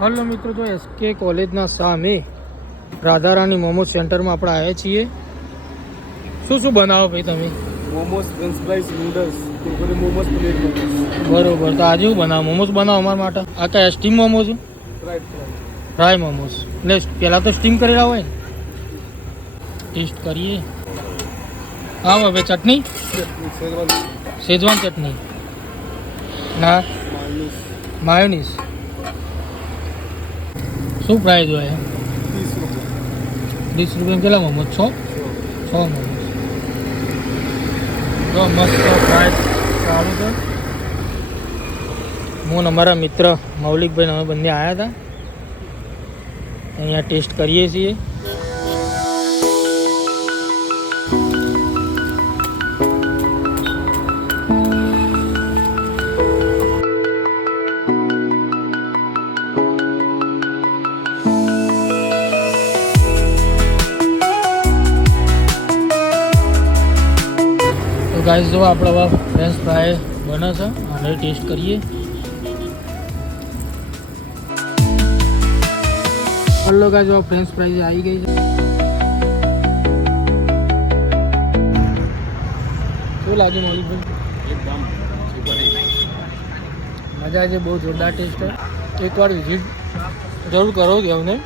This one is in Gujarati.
હલો મિત્રો, તો એસકે કોલેજના સામે રાધારાણી મોમોઝ સેન્ટરમાં આપણે આવ્યા છીએ. શું શું બનાવો ભાઈ તમે? Momos, French fries, noodles, Kurkure momos, paneer momos. બરોબર. તો આજે હું બનાવો? મોમોઝ બનાવો અમારા માટે. આ કયા સ્ટીમ મોમોઝ? ફ્રાય મોમોઝ. ને પહેલાં તો સ્ટીમ કરેલા હોય ને. ટેસ્ટ કરીએ. હા હવે ચટણી, શેઝવાન ચટણી ના માયોનીઝ. શું પ્રાઇસ હોય? 20 રૂપિયા. કેટલા મોમોઝ? 6 મોમોઝ. તો મસ્ત પ્રાઇસ ચાલુ છે. હું અમારા મિત્ર મૌલિકભાઈ અમે બંને આવ્યા હતા. અહીંયા ટેસ્ટ કરીએ છીએ. ગાઈસ જો આપણે હવે ફ્રેન્ચ ફ્રાય બને છે અને ટેસ્ટ કરીએ. હલો ગાઈસ, જો ફ્રેન્ચ ફ્રાય આવી ગઈ છે. શું લાગ્યું મૌલિકભાઈ? એકદમ મજા છે, બહુ જોરદાર ટેસ્ટ છે. એકવાર વિઝિટ જરૂર કરો જ અમને.